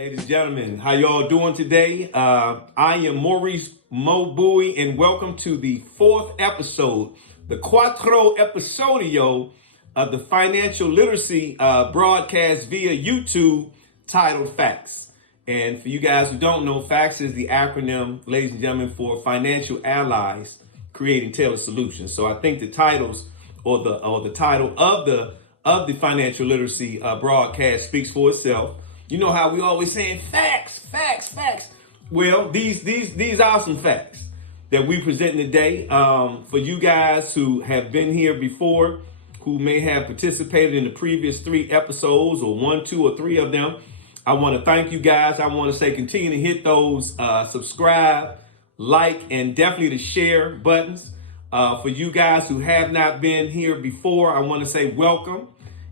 Ladies and gentlemen, how y'all doing today? I am Maurice Mo Bowie, and welcome to the fourth episode, the Quattro Episodio of the Financial Literacy broadcast via YouTube titled FACTS. And for you guys who don't know, FACTS is the acronym, ladies and gentlemen, for Financial Allies Creating Tailored Solutions. So I think the titles or the title of the Financial Literacy broadcast speaks for itself. You know how we always saying facts, facts, facts. Well, these are some facts that we present today. For you guys who have been here before, who may have participated in the previous 3 episodes or 1, 2, or 3 of them, I want to thank you guys. I want to say continue to hit those subscribe, like, and definitely the share buttons. For you guys who have not been here before, I want to say welcome.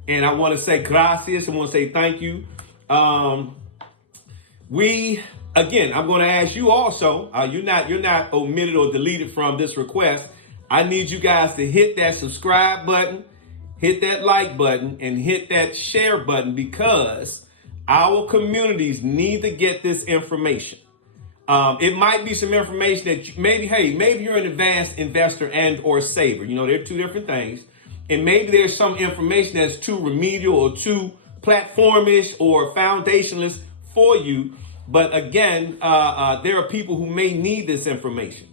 And I want to say gracias. I want to say thank you. I'm going to ask you also, you're not omitted or deleted from this request. I need you guys to hit that subscribe button, hit that like button, and hit that share button because our communities need to get this information. It might be some information that maybe you're an advanced investor and or saver. You know, they're 2 different things. And maybe there's some information that's too remedial or too platformish or foundationless for you. But again, there are people who may need this information.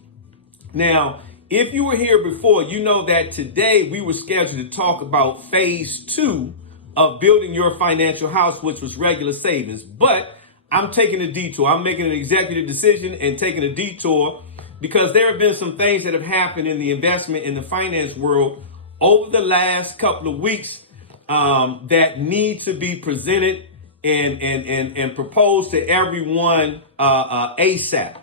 Now, if you were here before, you know that today we were scheduled to talk about phase 2 of building your financial house, which was regular savings. But I'm taking a detour. I'm making an executive decision and taking a detour because there have been some things that have happened in the investment in the finance world over the last couple of weeks that need to be presented and proposed to everyone ASAP.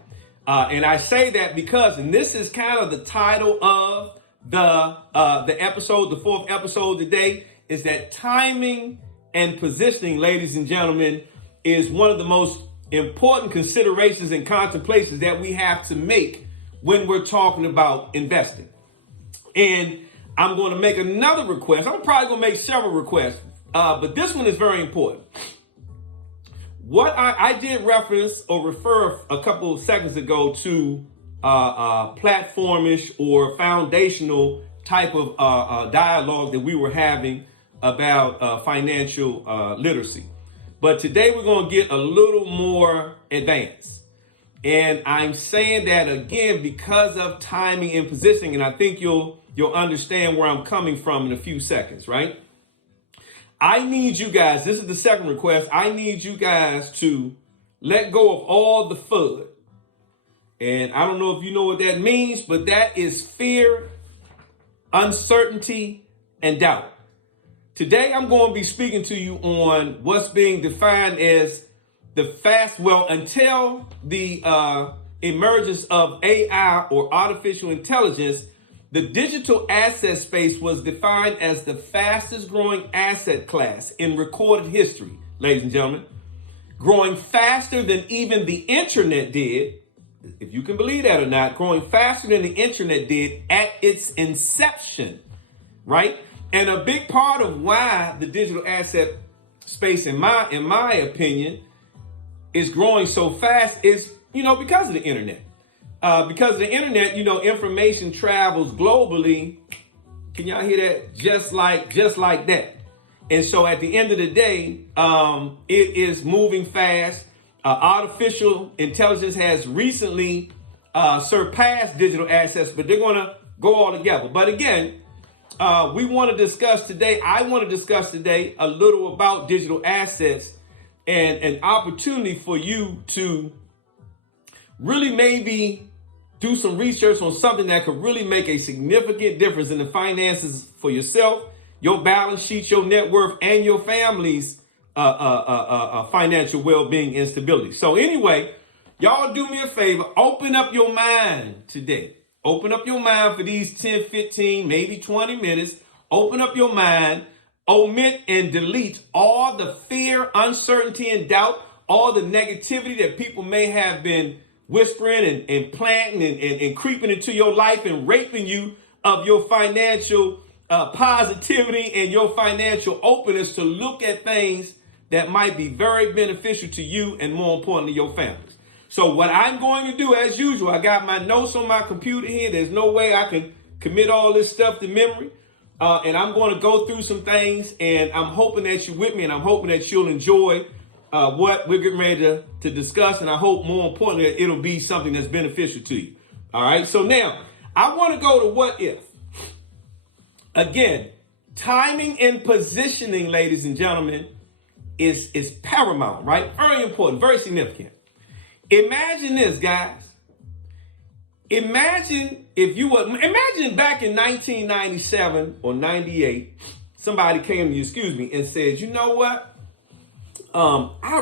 And I say that because, and this is kind of the title of the episode, the 4th episode today, is that timing and positioning, ladies and gentlemen, is one of the most important considerations and contemplations that we have to make when we're talking about investing. And I'm going to make another request. I'm probably going to make several requests, but this one is very important. What I did reference or refer a couple of seconds ago to platformish or foundational type of dialogue that we were having about financial literacy. But today we're going to get a little more advanced. And I'm saying that again because of timing and positioning, and I think you'll understand where I'm coming from in a few seconds, right? I need you guys, this is the second request, I need you guys to let go of all the FUD. And I don't know if you know what that means, but that is fear, uncertainty, and doubt. Today, I'm going to be speaking to you on what's being defined as until the emergence of AI or artificial intelligence, the digital asset space was defined as the fastest growing asset class in recorded history, ladies and gentlemen, growing faster than even the internet did, if you can believe that or not, growing faster than the internet did at its inception, right? And a big part of why the digital asset space, in my opinion, is growing so fast is, because of the internet. Because of the internet, information travels globally. Can y'all hear that? Just like that. And so at the end of the day, it is moving fast. Artificial intelligence has recently surpassed digital assets, but they're going to go all together. But again, I want to discuss today a little about digital assets and an opportunity for you to really maybe do some research on something that could really make a significant difference in the finances for yourself, your balance sheet, your net worth, and your family's financial well-being and stability. So anyway, y'all do me a favor, open up your mind today. Open up your mind for these 10, 15, maybe 20 minutes. Open up your mind, omit and delete all the fear, uncertainty, and doubt, all the negativity that people may have been whispering and planting and creeping into your life and raping you of your financial positivity and your financial openness to look at things that might be very beneficial to you and more importantly, your families. So what I'm going to do, as usual, I got my notes on my computer here. There's no way I can commit all this stuff to memory. And I'm going to go through some things, and I'm hoping that you're with me, and I'm hoping that you'll enjoy what we're getting ready to discuss. And I hope, more importantly, that it'll be something that's beneficial to you. All right. So now I want to go to what if. Again, timing and positioning, ladies and gentlemen, is paramount, right? Very important, very significant. Imagine this, guys. Imagine back in 1997 or 98, somebody came to you, and said, you know what? I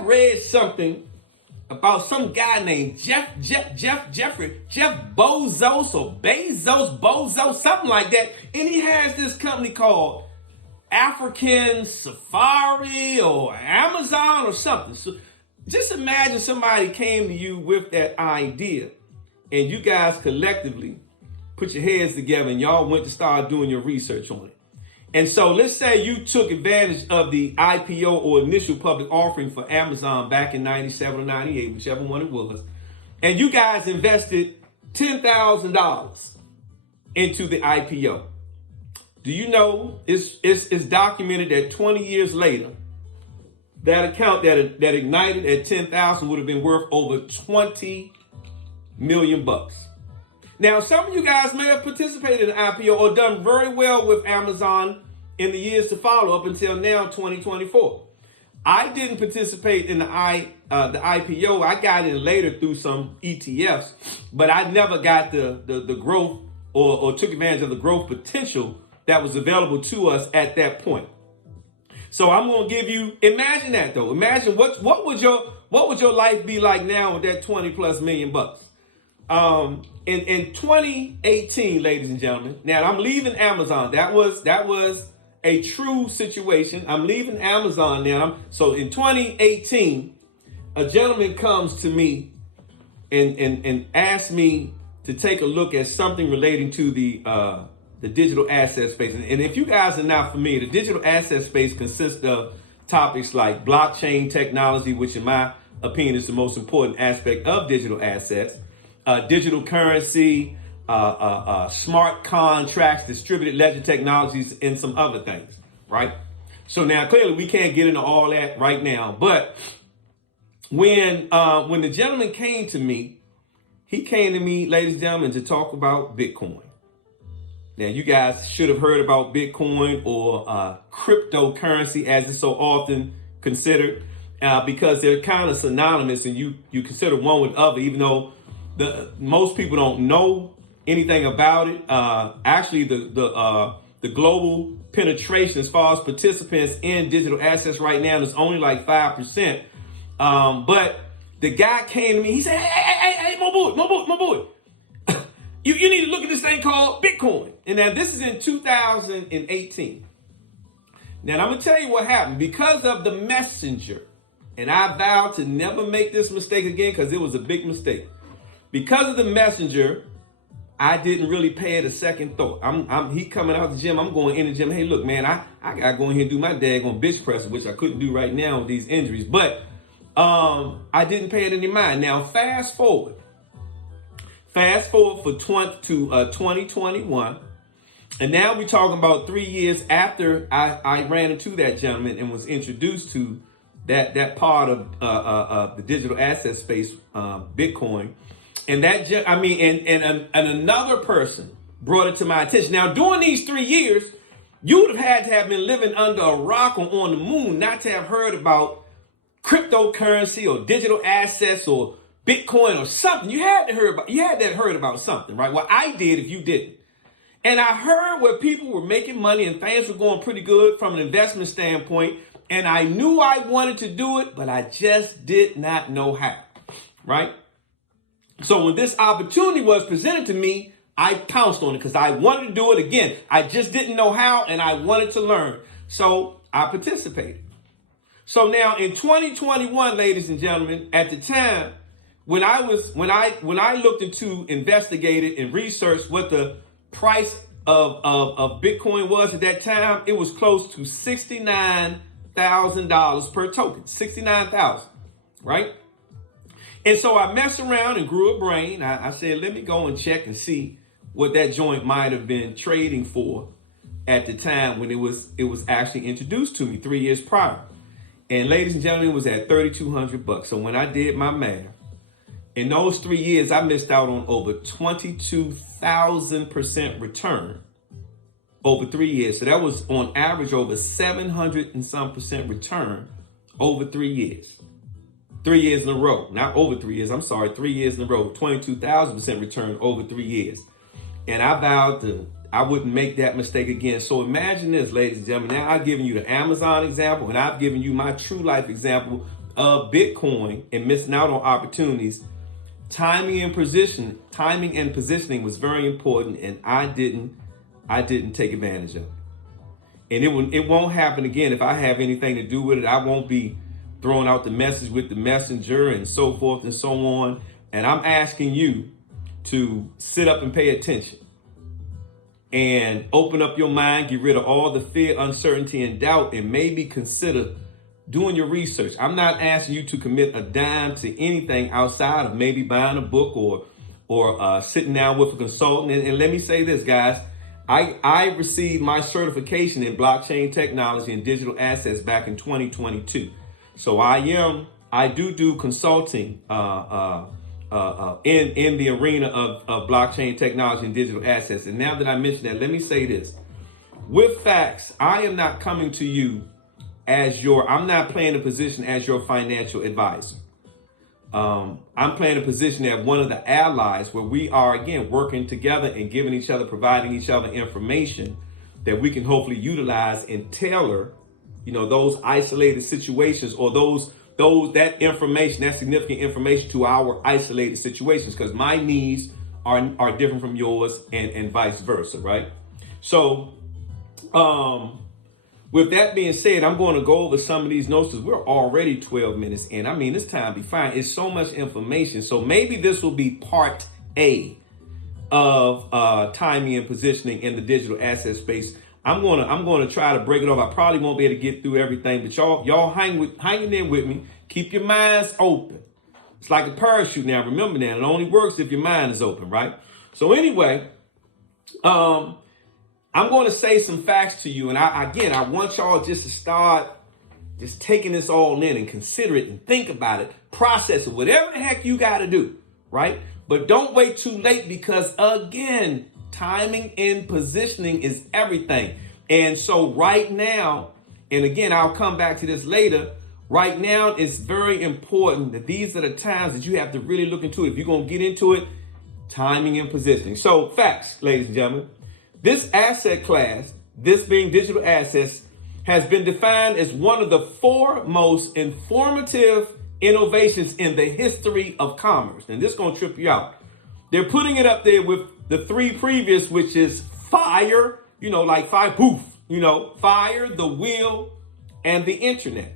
read something about some guy named Jeff Bezos, something like that. And he has this company called African Safari or Amazon or something. So just imagine somebody came to you with that idea and you guys collectively put your heads together and y'all went to start doing your research on it. And so let's say you took advantage of the IPO or initial public offering for Amazon back in 97 or 98, whichever one it was. And you guys invested $10,000 into the IPO. Do you know it's documented that 20 years later, that account that ignited at 10,000 would have been worth over 20 million bucks. Now, some of you guys may have participated in IPO or done very well with Amazon in the years to follow up until now, 2024. I didn't participate in the IPO. I got in later through some ETFs, but I never got the growth or took advantage of the growth potential that was available to us at that point. So I'm going to give you, imagine that though. Imagine what would your life be like now with that 20 plus million bucks? In 2018, ladies and gentlemen, now I'm leaving Amazon. That was a true situation. I'm leaving Amazon now. So in 2018, a gentleman comes to me and asks me to take a look at something relating to the digital asset space. And if you guys are not familiar, the digital asset space consists of topics like blockchain technology, which in my opinion is the most important aspect of digital assets, digital currency, smart contracts, distributed ledger technologies, and some other things, right? So now clearly we can't get into all that right now, but when the gentleman came to me, he came to me, ladies and gentlemen, to talk about Bitcoin. Now, you guys should have heard about Bitcoin or cryptocurrency as it's so often considered because they're kind of synonymous and you consider one with other, even though most people don't know anything about it. Actually, the global penetration as far as participants in digital assets right now is only like 5%. But the guy came to me, he said, hey, my boy. You need to look at this thing called Bitcoin. And now this is in 2018. Now I'm going to tell you what happened. Because of the messenger, and I vowed to never make this mistake again because it was a big mistake. Because of the messenger, I didn't really pay it a second thought. He coming out the gym. I'm going in the gym. Hey, look, man, I got to go in here and do my daggone bench press, which I couldn't do right now with these injuries. But I didn't pay it any mind. Now, fast forward for 2021. And now we're talking about 3 years after I ran into that gentleman and was introduced to that part of the digital asset space, Bitcoin. And and another person brought it to my attention. Now, during these 3 years, you would have had to have been living under a rock or on the moon not to have heard about cryptocurrency or digital assets or Bitcoin or something. You had to have heard about something, right? Well, I did if you didn't. And I heard where people were making money and things were going pretty good from an investment standpoint. And I knew I wanted to do it, but I just did not know how, right? So when this opportunity was presented to me, I pounced on it because I wanted to do it again. I just didn't know how and I wanted to learn. So I participated. So now in 2021, ladies and gentlemen, at the time, when I looked into, investigated, and researched what the price of Bitcoin was at that time, it was close to $69,000 per token. 69,000, right? And so I messed around and grew a brain. I said, let me go and check and see what that joint might have been trading for at the time when it was actually introduced to me 3 years prior. And ladies and gentlemen, it was at $3,200. So when I did my math, in those 3 years, I missed out on over 22,000% return over 3 years. So that was on average over 700 and some percent return over 3 years. 3 years in a row, not over 3 years. I'm sorry, 3 years in a row, 22,000% return over 3 years. And I vowed that I wouldn't make that mistake again. So imagine this, ladies and gentlemen. Now I've given you the Amazon example, and I've given you my true life example of Bitcoin and missing out on opportunities. Timing and positioning was very important, and I didn't take advantage of it. And it won't happen again. If I have anything to do with it, I won't be throwing out the message with the messenger and so forth and so on. And I'm asking you to sit up and pay attention and open up your mind, get rid of all the fear, uncertainty, and doubt, and maybe consider doing your research. I'm not asking you to commit a dime to anything outside of maybe buying a book or sitting down with a consultant. And let me say this, guys. I received my certification in blockchain technology and digital assets back in 2022. So I do consulting in the arena of blockchain technology and digital assets. And now that I mentioned that, let me say this. With facts, I am not coming to you I'm not playing a position as your financial advisor. I'm playing a position as one of the allies where we are, again, working together and giving each other, providing each other information that we can hopefully utilize and tailor, those isolated situations or that information, that significant information to our isolated situations, because my needs are different from yours and vice versa, right? So, with that being said, I'm going to go over some of these notes because we're already 12 minutes in. I mean, this time be fine. It's so much information. So maybe this will be part A of timing and positioning in the digital asset space. I'm going to try to break it off. I probably won't be able to get through everything, but y'all hanging in with me. Keep your minds open. It's like a parachute now. Remember that. It only works if your mind is open, right? So anyway, I'm going to say some facts to you. And I want y'all just to start just taking this all in and consider it and think about it, process it, whatever the heck you got to do, right? But don't wait too late because, again, timing and positioning is everything. And so right now, and again, I'll come back to this later. Right now, it's very important that these are the times that you have to really look into it. If you're going to get into it, timing and positioning. So facts, ladies and gentlemen. This asset class, this being digital assets, has been defined as one of the 4 most informative innovations in the history of commerce. And this is going to trip you out. They're putting it up there with the 3 previous, which is fire, like fire, poof, fire, the wheel, and the internet.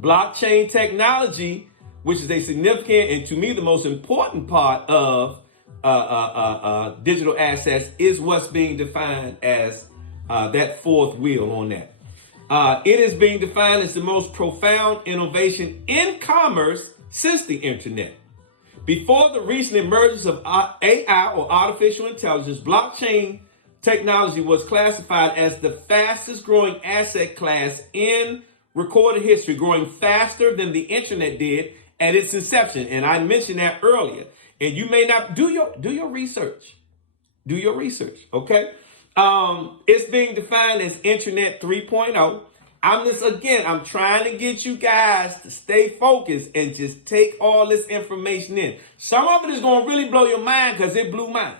Blockchain technology, which is a significant and to me the most important part of digital assets, is what's being defined as that 4th wheel on that. It is being defined as the most profound innovation in commerce since the internet. Before the recent emergence of AI or artificial intelligence, blockchain technology was classified as the fastest growing asset class in recorded history, growing faster than the internet did at its inception. And I mentioned that earlier. And you may not do your research. Do your research, okay? It's being defined as Internet 3.0. I'm trying to get you guys to stay focused and just take all this information in. Some of it is going to really blow your mind because it blew mine.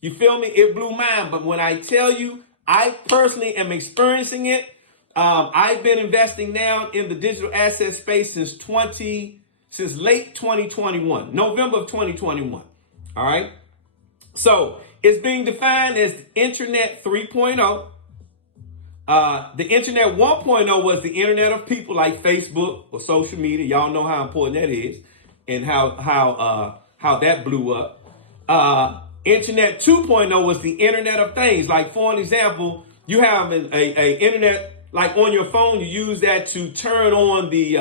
You feel me? It blew mine. But when I tell you, I personally am experiencing it. I've been investing now in the digital asset space since late 2021, November of 2021. All right. So it's being defined as Internet 3.0. The Internet 1.0 was the internet of people like Facebook or social media. Y'all know how important that is and how that blew up. Internet 2.0 was the Internet of Things. Like, for an example, you have a internet, like on your phone, you use that to turn on the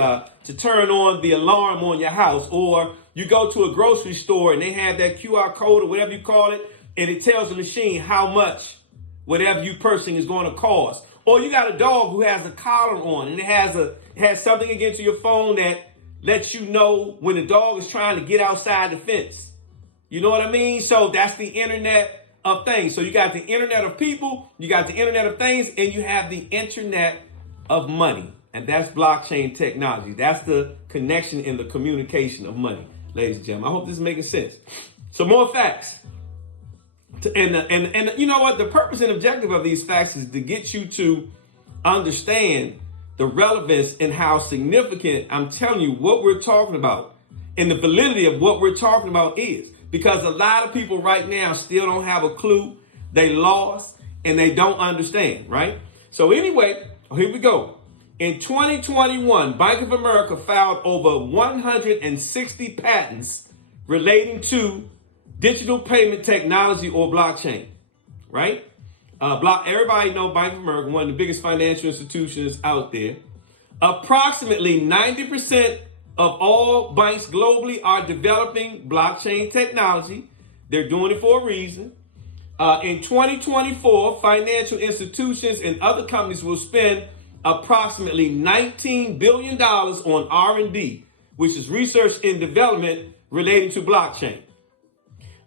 alarm on your house, or you go to a grocery store and they have that QR code or whatever you call it, and it tells the machine how much whatever you purchasing is going to cost. Or you got a dog who has a collar on and it has something against your phone that lets you know when the dog is trying to get outside the fence. You know what I mean? So that's the Internet of Things. So you got the Internet of People, you got the Internet of Things, and you have the Internet of Money. And that's blockchain technology. That's the connection and the communication of money, ladies and gentlemen. I hope this is making sense. So more facts. And you know what? The purpose and objective of these facts is to get you to understand the relevance and how significant, I'm telling you, what we're talking about and the validity of what we're talking about is. Because a lot of people right now still don't have a clue. They lost and they don't understand, right? So anyway, here we go. In 2021, Bank of America filed over 160 patents relating to digital payment technology or blockchain, right? Everybody know Bank of America, one of the biggest financial institutions out there. Approximately 90% of all banks globally are developing blockchain technology. They're doing it for a reason. In 2024, financial institutions and other companies will spend approximately $19 billion on R&D, which is research and development relating to blockchain.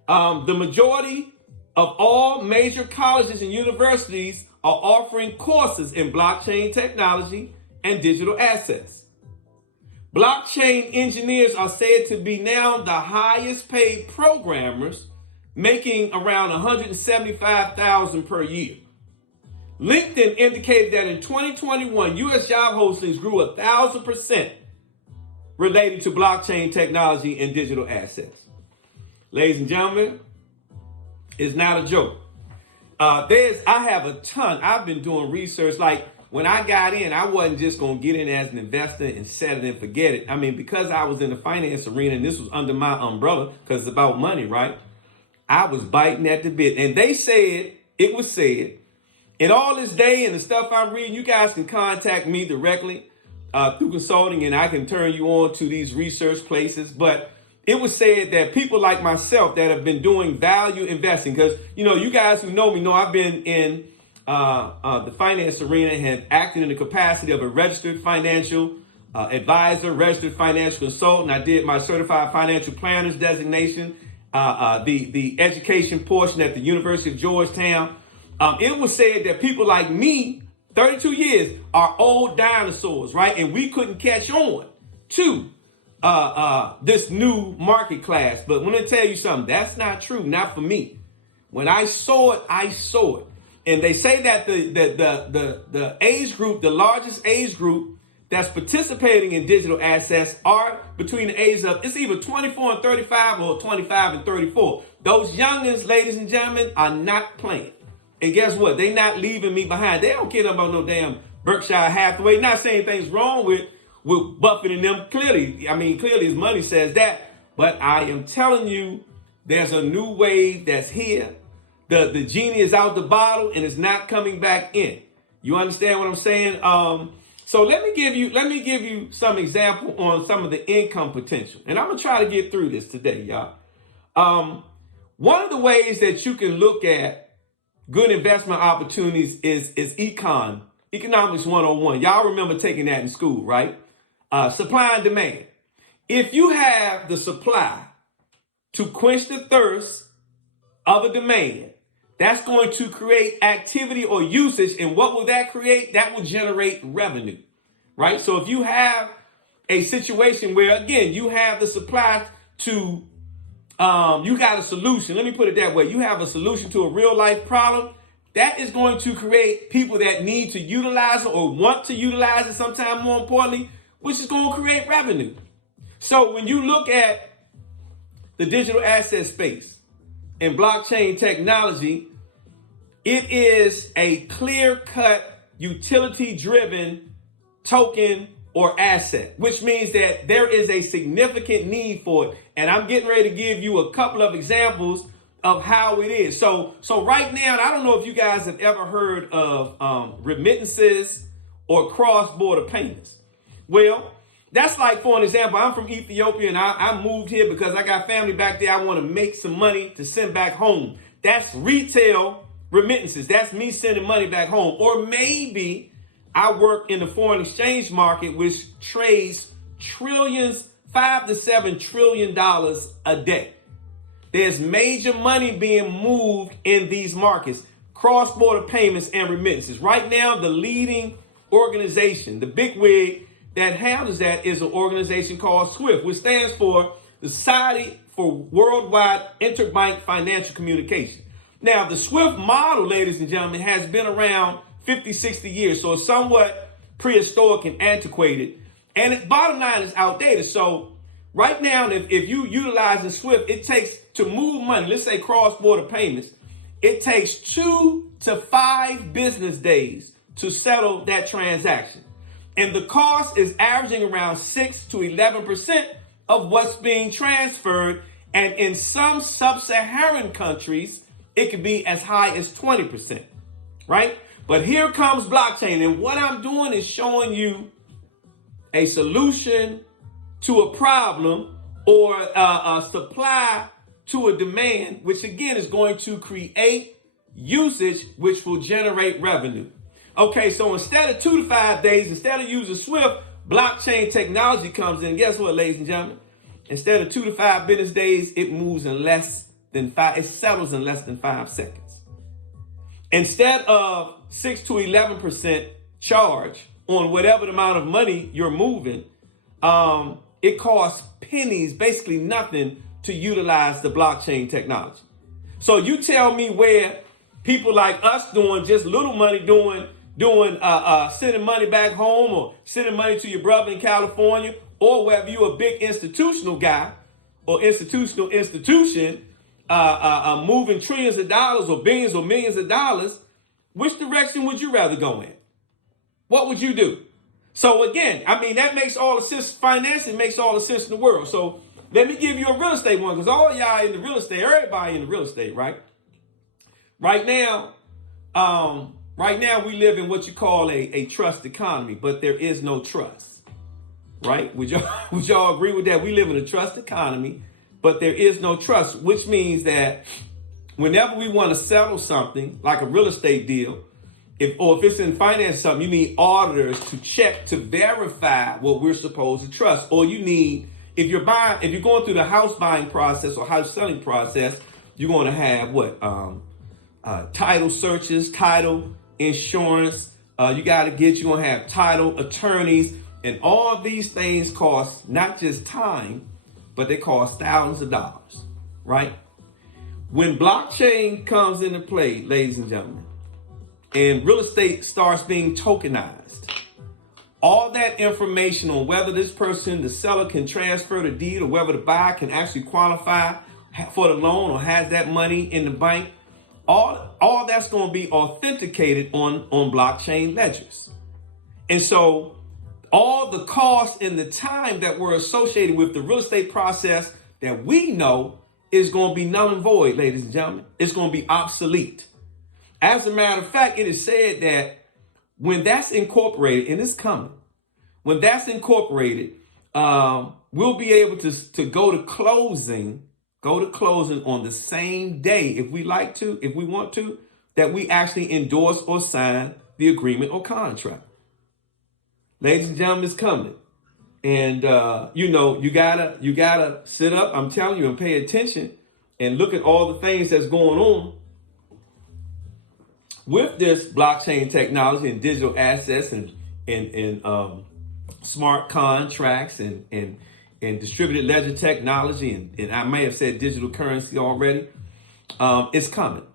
The majority of all major colleges and universities are offering courses in blockchain technology and digital assets. Blockchain engineers are said to be now the highest paid programmers, making around $175,000 per year. LinkedIn indicated that in 2021, U.S. job postings grew 1,000% related to blockchain technology and digital assets. Ladies and gentlemen, it's not a joke. I have a ton. I've been doing research. Like, when I got in, I wasn't just going to get in as an investor and set it and forget it. I mean, because I was in the finance arena and this was under my umbrella, because it's about money, right? I was biting at the bit. And they said, it was said, in all this day and the stuff I'm reading, you guys can contact me directly through consulting, and I can turn you on to these research places. But it was said that people like myself that have been doing value investing, because, you know, you guys who know me know I've been in the finance arena and have acted in the capacity of a registered financial advisor, registered financial consultant. I did my certified financial planners designation, the education portion at the University of Georgetown. It was said that people like me, 32 years, are old dinosaurs, right? And we couldn't catch on to this new market class. But let me tell you something, that's not true, not for me. When I saw it, I saw it. And they say that the age group, the largest age group that's participating in digital assets are between the ages of, it's either 24 and 35 or 25 and 34. Those youngins, ladies and gentlemen, are not playing. And guess what? They not leaving me behind. They don't care about no damn Berkshire Hathaway. Not saying things wrong with Buffett and them. Clearly his money says that. But I am telling you, there's a new wave that's here. The genie is out the bottle and it's not coming back in. You understand what I'm saying? So let me give you some example on some of the income potential. And I'm gonna try to get through this today, y'all. One of the ways that you can look at good investment opportunities is Economics 101. Y'all remember taking that in school, right? Supply and demand. If you have the supply to quench the thirst of a demand, that's going to create activity or usage. And what will that create? That will generate revenue, right? So if you have a situation where, again, you have the supply to, you got a solution. Let me put it that way. You have a solution to a real life problem. That is going to create people that need to utilize it or want to utilize it, sometime more importantly, which is going to create revenue. So when you look at the digital asset space and blockchain technology, it is a clear-cut, utility-driven token or asset, which means that there is a significant need for it. And I'm getting ready to give you a couple of examples of how it is. So right now, I don't know if you guys have ever heard of remittances or cross-border payments. Well, that's like, for an example, I'm from Ethiopia and I moved here because I got family back there. I want to make some money to send back home. That's retail remittances. That's me sending money back home. Or maybe I work in the foreign exchange market, which trades trillions, $5 to $7 trillion a day. There's major money being moved in these markets, cross-border payments and remittances. Right now, the leading organization, the bigwig that handles that, is an organization called SWIFT, which stands for the Society for Worldwide Interbank Financial Communication. Now, the SWIFT model, ladies and gentlemen, has been around 50, 60 years, so it's somewhat prehistoric and antiquated. And its bottom line is outdated. So right now, if you utilize the SWIFT, it takes, to move money, let's say cross-border payments, it takes 2 to 5 business days to settle that transaction. And the cost is averaging around 6 to 11% of what's being transferred. And in some sub-Saharan countries, it could be as high as 20%, right? But here comes blockchain. And what I'm doing is showing you a solution to a problem, or a supply to a demand, which again is going to create usage, which will generate revenue. Okay, so instead of 2 to 5 days, instead of using SWIFT, blockchain technology comes in. Guess what, ladies and gentlemen? Instead of 2 to 5 business days, it moves in less than 5. It settles in less than 5 seconds. Instead of 6 to 11% charge on whatever the amount of money you're moving, it costs pennies, basically nothing, to utilize the blockchain technology. So you tell me where people like us doing just little money, doing sending money back home, or sending money to your brother in California, or whether you're a big institutional guy or institution, moving trillions of dollars or billions or millions of dollars, which direction would you rather go in? What would you do? So again, I mean, that makes all the sense. Financing makes all the sense in the world. So let me give you a real estate one, because all y'all in the real estate, everybody in the real estate, right? Right now, we live in what you call a trust economy, but there is no trust, right? Would y'all agree with that? We live in a trust economy, but there is no trust, which means that whenever we want to settle something like a real estate deal, if it's in finance something, you need auditors to check to verify what we're supposed to trust. Or you need, if you're going through the house buying process or house selling process, you're going to have what? Title searches, title insurance. You're going to have title attorneys, and all these things cost not just time, but they cost thousands of dollars, right? When blockchain comes into play, ladies and gentlemen, and real estate starts being tokenized, all that information on whether this person, the seller, can transfer the deed, or whether the buyer can actually qualify for the loan or has that money in the bank, all that's going to be authenticated on blockchain ledgers. And so all the costs and the time that were associated with the real estate process that we know is going to be null and void, ladies and gentlemen. It's going to be obsolete. As a matter of fact, it is said that when that's incorporated, and it's coming, when that's incorporated, we'll be able to go to closing on the same day, if we want to, that we actually endorse or sign the agreement or contract. Ladies and gentlemen, it's coming. And, you gotta sit up, I'm telling you, and pay attention and look at all the things that's going on with this blockchain technology and digital assets and smart contracts and distributed ledger technology. And I may have said digital currency already. It's coming.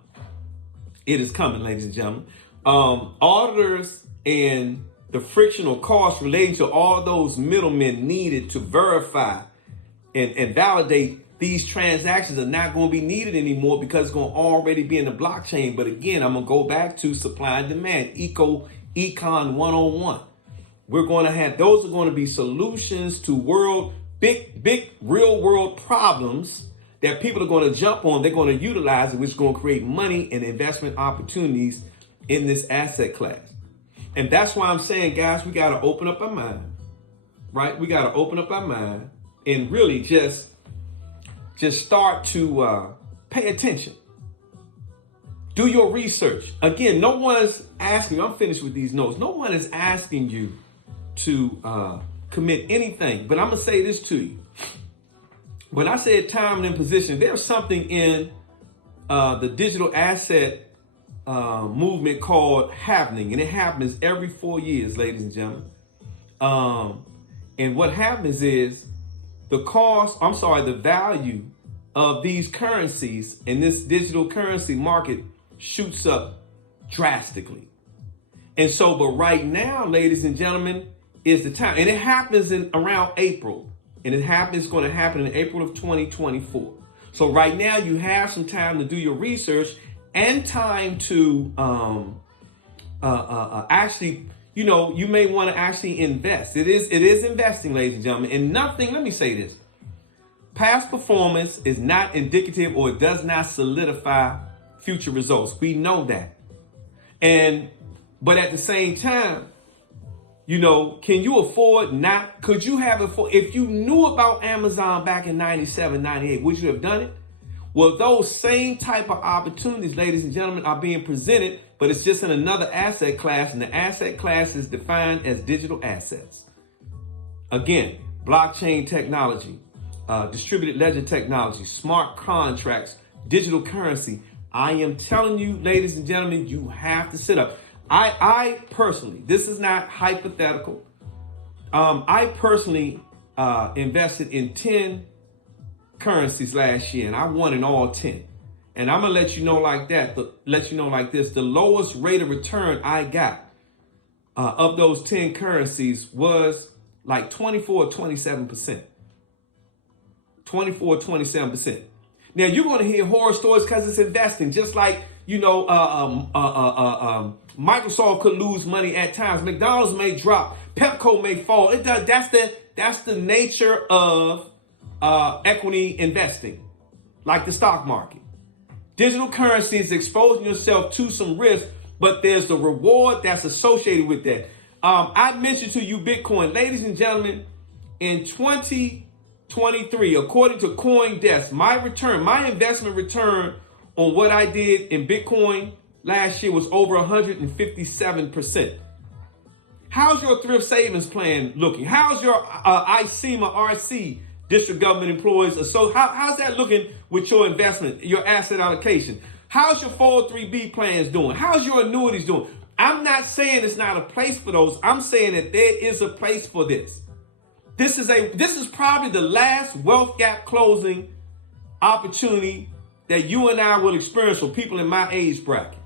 It is coming, ladies and gentlemen. Auditors and the frictional costs relating to all those middlemen needed to verify and validate these transactions are not going to be needed anymore, because it's going to already be in the blockchain. But again, I'm going to go back to supply and demand, Econ 101. We're going to have, those are going to be solutions to big real world problems that people are going to jump on. They're going to utilize it, which is going to create money and investment opportunities in this asset class. And that's why I'm saying, guys, we got to open up our mind, right? We got to open up our mind and really just start to pay attention. Do your research. Again, no one's asking you, I'm finished with these notes. No one is asking you to commit anything. But I'm going to say this to you. When I say time and position, there's something in the digital asset movement called halvening. And it happens every 4 years, ladies and gentlemen. And what happens is the value of these currencies in this digital currency market shoots up drastically. And so, but right now, ladies and gentlemen, is the time. And it happens in around April. And it's going to happen in April of 2024. So right now you have some time to do your research and time to actually, you may want to actually invest. It is investing, ladies and gentlemen. And nothing, let me say this. Past performance is not indicative or does not solidify future results. We know that. But at the same time, can you afford could you have if you knew about Amazon back in 97, 98, would you have done it? Well, those same type of opportunities, ladies and gentlemen, are being presented, but it's just in another asset class, and the asset class is defined as digital assets. Again, blockchain technology, distributed ledger technology, smart contracts, digital currency. I am telling you, ladies and gentlemen, you have to sit up. I personally, this is not hypothetical. I personally invested in 10 currencies last year, and I won in all 10. And I'm gonna let you know like this: the lowest rate of return I got of those 10 currencies was like 24 or 27%. 24 or 27%. Now you're gonna hear horror stories because it's investing, just like Microsoft could lose money at times. McDonald's may drop. Pepco may fall. That's the nature of equity investing, like the stock market. Digital currency is exposing yourself to some risk, but there's the reward that's associated with that. I mentioned to you Bitcoin, ladies and gentlemen, in 2023, according to CoinDesk, my investment return on what I did in Bitcoin last year was over 157%. How's your thrift savings plan looking? How's your ICEMA RC, district government employees? So how's that looking with your investment, your asset allocation? How's your 403B plans doing? How's your annuities doing? I'm not saying it's not a place for those. I'm saying that there is a place for this. This is probably the last wealth gap closing opportunity that you and I will experience for people in my age bracket.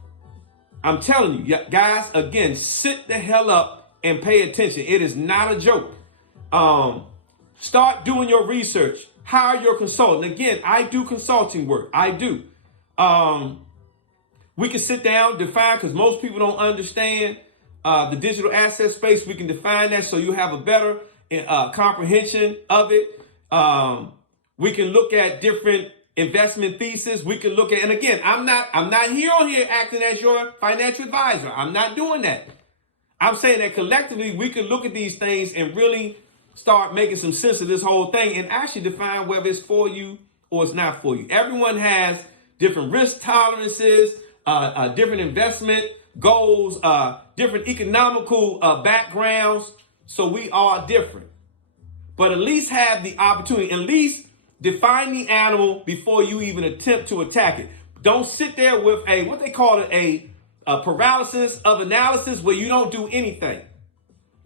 I'm telling you, guys, again, sit the hell up and pay attention. It is not a joke. Start doing your research. Hire your consultant. Again, I do consulting work. I do. We can sit down, define, because most people don't understand the digital asset space. We can define that so you have a better comprehension of it. We can look at different investment thesis. We can look at, and again, I'm not here acting as your financial advisor. I'm not doing that. I'm saying that collectively we can look at these things and really start making some sense of this whole thing and actually define whether it's for you or it's not for you. Everyone has different risk tolerances, different investment goals, different economical backgrounds. So we are different, but at least have the opportunity, at least define the animal before you even attempt to attack it. Don't sit there with what they call it, a paralysis of analysis where you don't do anything.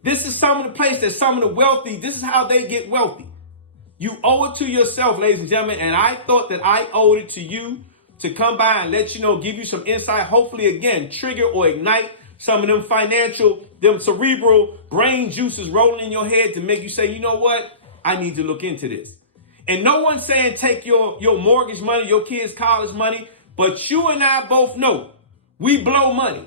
This is some of the place that some of the wealthy, this is how they get wealthy. You owe it to yourself, ladies and gentlemen. And I thought that I owed it to you to come by and let you know, give you some insight, hopefully again, trigger or ignite some of them cerebral brain juices rolling in your head to make you say, you know what? I need to look into this. And no one's saying take your mortgage money, your kids' college money, but you and I both know we blow money.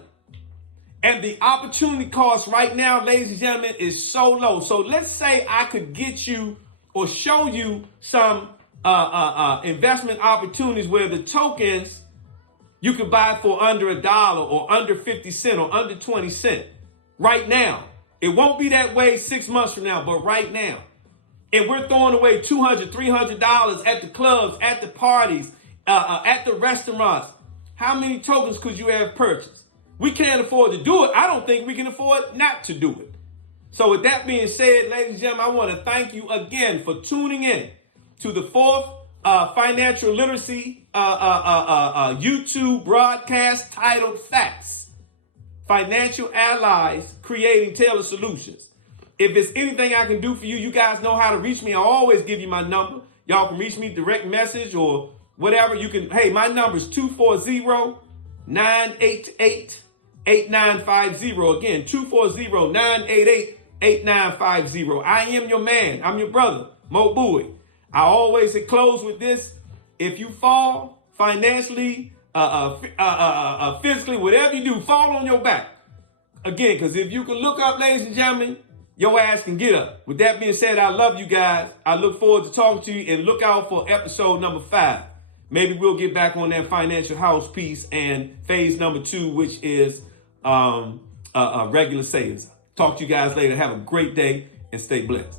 And the opportunity cost right now, ladies and gentlemen, is so low. So let's say I could get you or show you some investment opportunities where the tokens you can buy for under $1 or under 50 cents or under 20 cents right now. It won't be that way 6 months from now, but right now. And we're throwing away $200, $300 at the clubs, at the parties, at the restaurants. How many tokens could you have purchased? We can't afford to do it. I don't think we can afford not to do it. So with that being said, ladies and gentlemen, I want to thank you again for tuning in to the fourth financial literacy YouTube broadcast titled Facts. Financial Allies Creating Tailored Solutions. If it's anything I can do for you, you guys know how to reach me. I always give you my number. Y'all can reach me direct message or whatever. You can, hey, my number is 240-988-8950. Again, 240-988-8950. I am your man. I'm your brother, Mo Bowie. I always close with this. If you fall financially, physically, whatever you do, fall on your back. Again, because if you can look up, ladies and gentlemen, your ass can get up. With that being said, I love you guys. I look forward to talking to you and look out for episode number 5. Maybe we'll get back on that financial house piece and phase number 2, which is regular savings. Talk to you guys later. Have a great day and stay blessed.